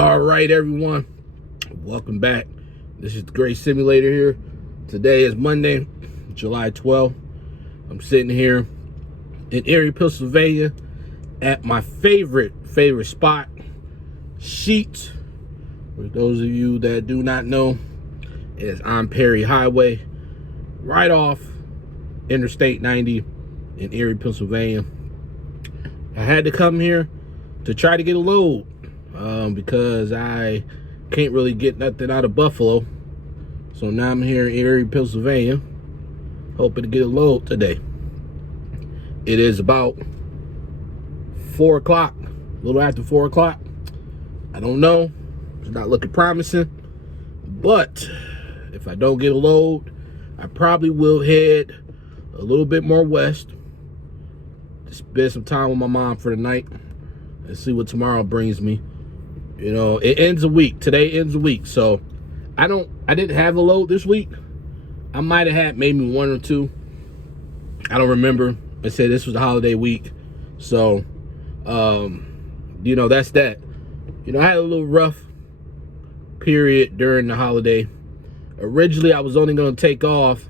All right, everyone, welcome back. This is the Great Simulator here. Today is Monday, July 12th. I'm sitting here in Erie, Pennsylvania at my favorite spot, Sheets. For those of you that do not know, is on Perry Highway, right off Interstate 90 in Erie, Pennsylvania. I had to come here to try to get a load because I can't really get nothing out of Buffalo. So now I'm here in Erie, Pennsylvania, hoping to get a load today. It is about 4 o'clock, a little after 4 o'clock. I don't know, it's not looking promising, but if I don't get a load, I probably will head a little bit more west to spend some time with my mom for the night and see what tomorrow brings me. You know, it ends a week. Today ends a week, so I didn't have a load this week. I might have had maybe one or two. I don't remember. I said this was the holiday week, so you know, that's that. You know, I had a little rough period during the holiday. Originally, I was only going to take off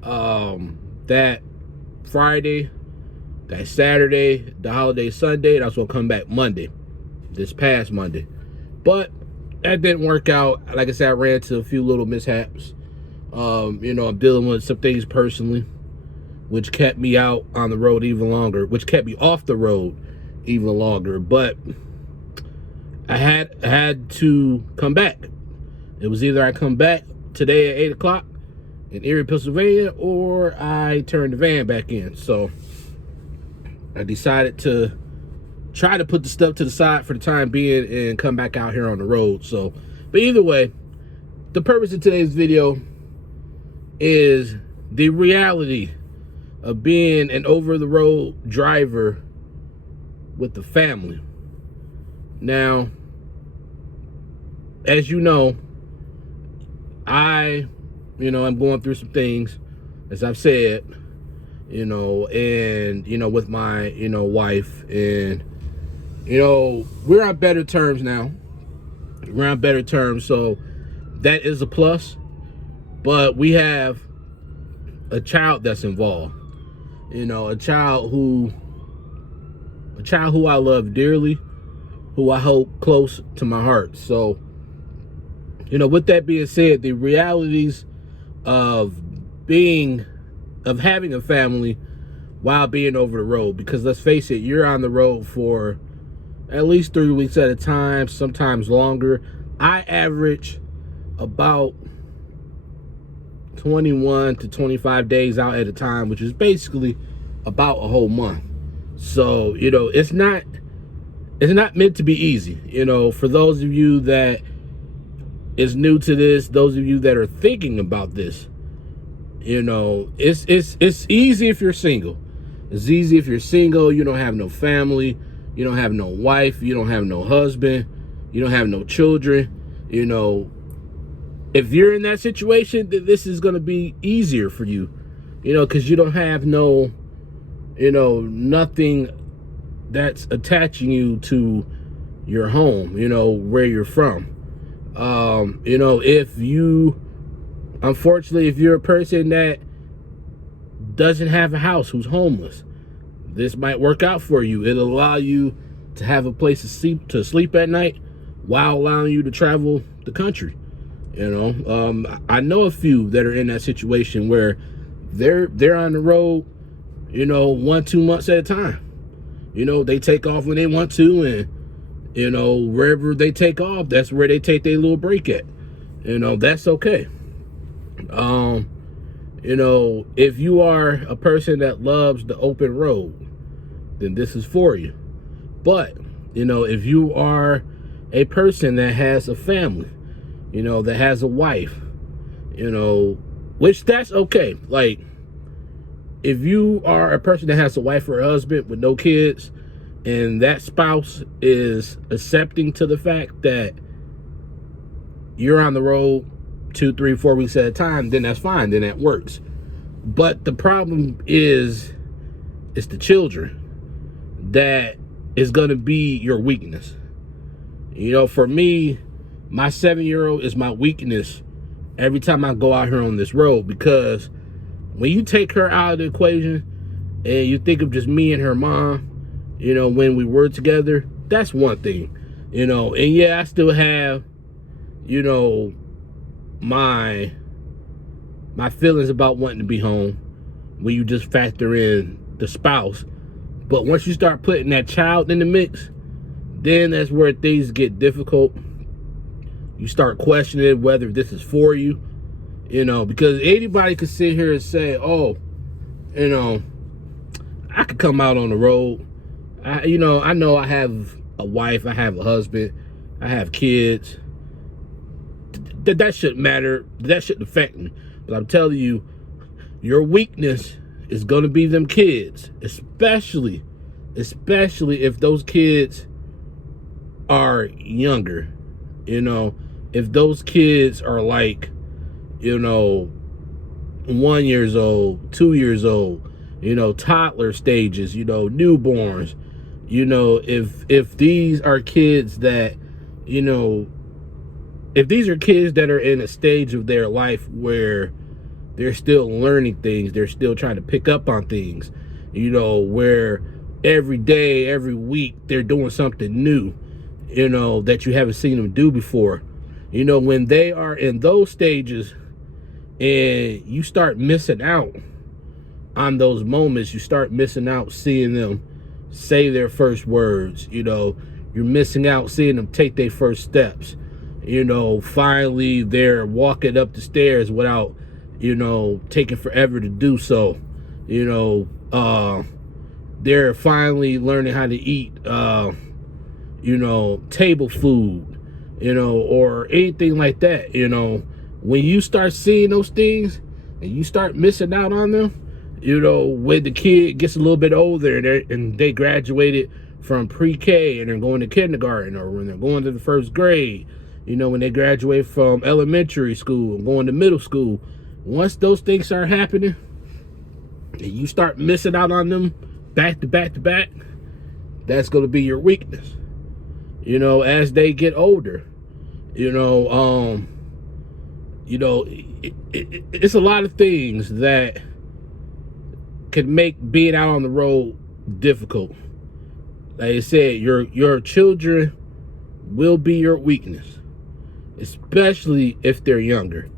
that Friday, that Saturday, the holiday Sunday, and I was going to come back Monday, this past Monday. But that didn't work out. Like I said, I ran into a few little mishaps. You know, I'm dealing with some things personally, which kept me out on the road even longer, which kept me off the road even longer. But I had to come back. It was either I come back today at 8 o'clock in Erie, Pennsylvania, or I turn the van back in. So I decided to try to put the stuff to the side for the time being and come back out here on the road. So, but either way, the purpose of today's video is the reality of being an over-the-road driver with the family. Now, as you know, I'm going through some things, as I've said, you know, and, you know, with my, you know, wife, and, you know, we're on better terms now. We're on better terms, so that is a plus. But we have a child that's involved. You know, a child who I love dearly, who I hold close to my heart. So, you know, with that being said, the realities of having a family while being over the road, because let's face it, you're on the road for at least 3 weeks at a time, sometimes longer. I average about 21 to 25 days out at a time, which is basically about a whole month. So, you know, it's not meant to be easy. You know, for those of you that is new to this, those of you that are thinking about this, you know, it's easy if you're single. It's easy if you're single, you don't have no family, you don't have no wife, you don't have no husband, you don't have no children. You know, if you're in that situation, then this is going to be easier for you, you know, because you don't have no, you know, nothing that's attaching you to your home, you know, where you're from. You know, unfortunately, if you're a person that doesn't have a house, who's homeless, this might work out for you. It'll allow you to have a place to sleep at night while allowing you to travel the country. You know, I know a few that are in that situation where they're on the road, you know, 1-2 months at a time. You know, they take off when they want to, and, you know, wherever they take off, that's where they take their little break at. You know, that's okay. You know, if you are a person that loves the open road, then this is for you. But, you know, if you are a person that has a family, you know, that has a wife, you know, which that's okay. Like, if you are a person that has a wife or a husband with no kids, and that spouse is accepting to the fact that you're on the road 2, 3, 4 weeks at a time, then that's fine, then that works. But the problem is, it's the children that is going to be your weakness. You know, for me, my 7-year-old is my weakness every time I go out here on this road, because when you take her out of the equation and you think of just me and her mom, you know, when we were together, that's one thing, you know. And yeah, I still have, you know, my feelings about wanting to be home when you just factor in the spouse. But once you start putting that child in the mix, then that's where things get difficult. You start questioning whether this is for you, you know, because anybody could sit here and say, oh, you know, I could come out on the road. I know I have a wife, I have a husband, I have kids. That shouldn't matter. That shouldn't affect me. But I'm telling you, your weakness is going to be them kids, especially if those kids are younger. You know, if those kids are like, you know, 1 year old, 2 years old, you know, toddler stages, you know, newborns, you know, if these are kids that, you know, if these are kids that are in a stage of their life where they're still learning things, they're still trying to pick up on things, you know, where every day, every week, they're doing something new, you know, that you haven't seen them do before. You know, when they are in those stages and you start missing out on those moments, you start missing out seeing them say their first words, you know, you're missing out seeing them take their first steps. You know, finally they're walking up the stairs without, you know, taking forever to do so. You know, they're finally learning how to eat, you know, table food, you know, or anything like that. You know, when you start seeing those things and you start missing out on them, you know, when the kid gets a little bit older and they graduated from pre-K and they're going to kindergarten, or when they're going to the first grade, you know, when they graduate from elementary school and going to middle school, once those things start happening and you start missing out on them back to back to back, that's going to be your weakness. You know, as they get older, it's a lot of things that can make being out on the road difficult. Like I said, your children will be your weakness, especially if they're younger.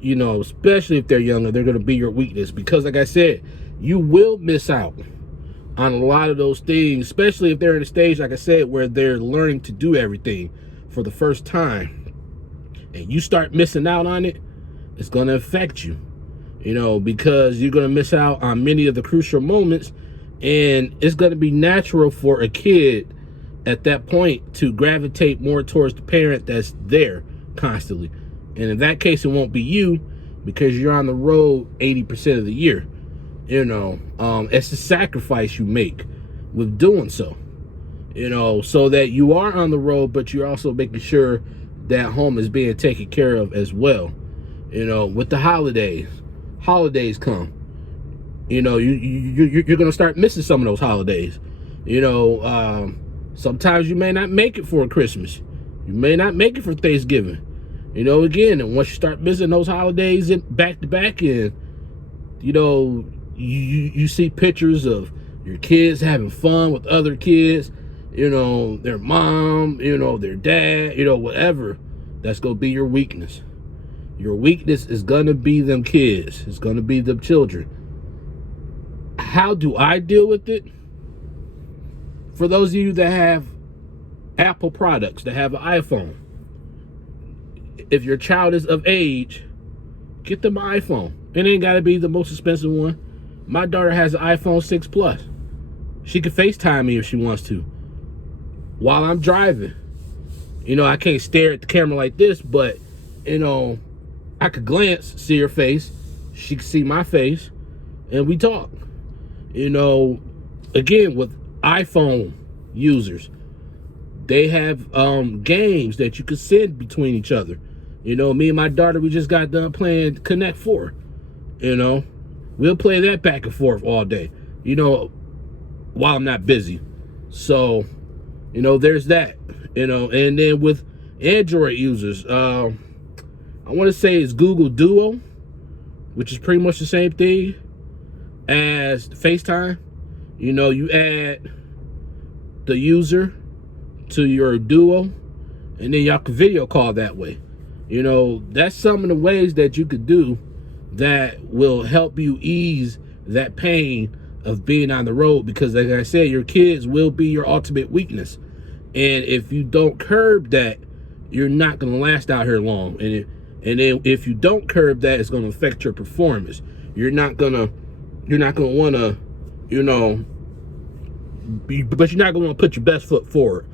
You know, especially if they're younger, they're going to be your weakness, because like I said, you will miss out on a lot of those things, especially if they're in a stage, like I said, where they're learning to do everything for the first time, and you start missing out on it. It's going to affect you, you know, because you're going to miss out on many of the crucial moments, and it's going to be natural for a kid at that point to gravitate more towards the parent that's there constantly. And in that case, it won't be you, because you're on the road 80% of the year. You know, it's a sacrifice you make with doing so, you know, so that you are on the road, but you're also making sure that home is being taken care of as well. You know, with the holidays come, you know, you're going to start missing some of those holidays. You know, sometimes you may not make it for Christmas. You may not make it for Thanksgiving. You know, again, and once you start missing those holidays in back to back, and, you know, you see pictures of your kids having fun with other kids, you know, their mom, you know, their dad, you know, whatever, that's going to be your weakness. Your weakness is going to be them kids. It's going to be them children. How do I deal with it? For those of you that have Apple products, that have an iPhone, if your child is of age, get them an iPhone. It ain't got to be the most expensive one. My daughter has an iPhone 6 Plus. She can FaceTime me if she wants to while I'm driving. You know, I can't stare at the camera like this, but, you know, I could glance, see her face. She can see my face, and we talk. You know, again, with iPhone users, they have games that you can send between each other. You know, me and my daughter, we just got done playing Connect 4. You know, we'll play that back and forth all day, you know, while I'm not busy. So, you know, there's that. You know, and then with Android users, I want to say it's Google Duo, which is pretty much the same thing as FaceTime. You know, you add the user to your Duo, and then y'all can video call that way. You know, that's some of the ways that you could do that will help you ease that pain of being on the road, because like I said, your kids will be your ultimate weakness. And if you don't curb that, you're not going to last out here long. And then if you don't curb that, it's going to affect your performance. You're not going to want to, you know, but you're not going to put your best foot forward,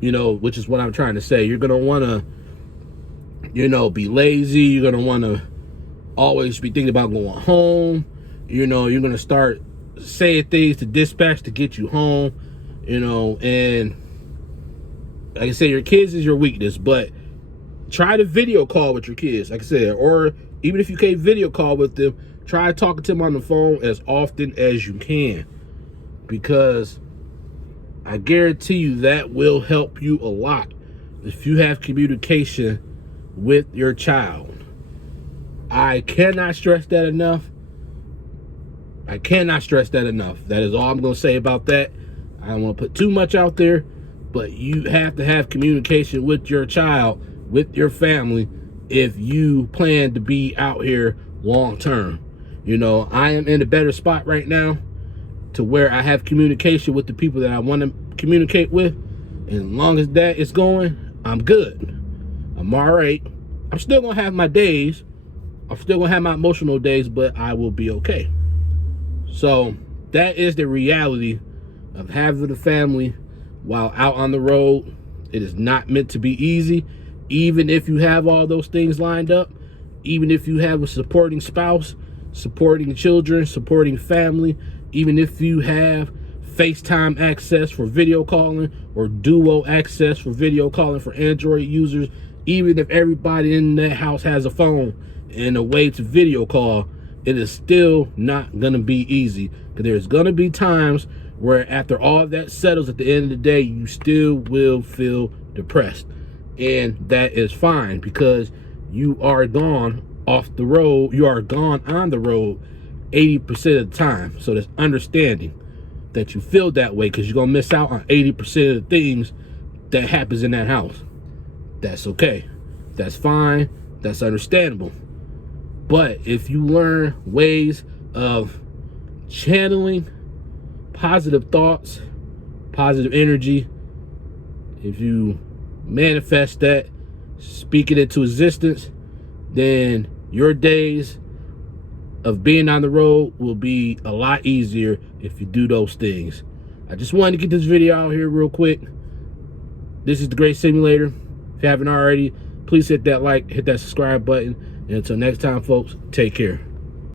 you know, which is what I'm trying to say. You're going to want to, you know, be lazy. You're going to want to always be thinking about going home. You know, you're going to start saying things to dispatch to get you home, you know, and like I said, your kids is your weakness, but try to video call with your kids, like I said, or even if you can't video call with them, try talking to them on the phone as often as you can, because I guarantee you that will help you a lot if you have communication with your child. I cannot stress that enough. I cannot stress that enough. That is all I'm going to say about that. I don't want to put too much out there, but you have to have communication with your child, with your family, if you plan to be out here long term. You know, I am in a better spot right now to where I have communication with the people that I want to communicate with. And as long as that is going, I'm good. I'm all right. I'm still going to have my days. I'm still going to have my emotional days, but I will be okay. So that is the reality of having a family while out on the road. It is not meant to be easy. Even if you have all those things lined up, even if you have a supporting spouse, supporting children, supporting family, even if you have FaceTime access for video calling or Duo access for video calling for Android users, even if everybody in that house has a phone and a way to video call, it is still not going to be easy. Because there's going to be times where after all that settles, at the end of the day, you still will feel depressed. And that is fine, because you are gone off the road. You are gone on the road 80% of the time. So there's understanding that you feel that way, because you're going to miss out on 80% of the things that happens in that house. That's okay. That's fine. That's understandable. But if you learn ways of channeling positive thoughts, positive energy, if you manifest that, speak it into existence, then your days of being on the road will be a lot easier if you do those things. I just wanted to get this video out here real quick. This is the Great Simulator. If you haven't already, please hit that like, hit that subscribe button. And until next time, folks, take care.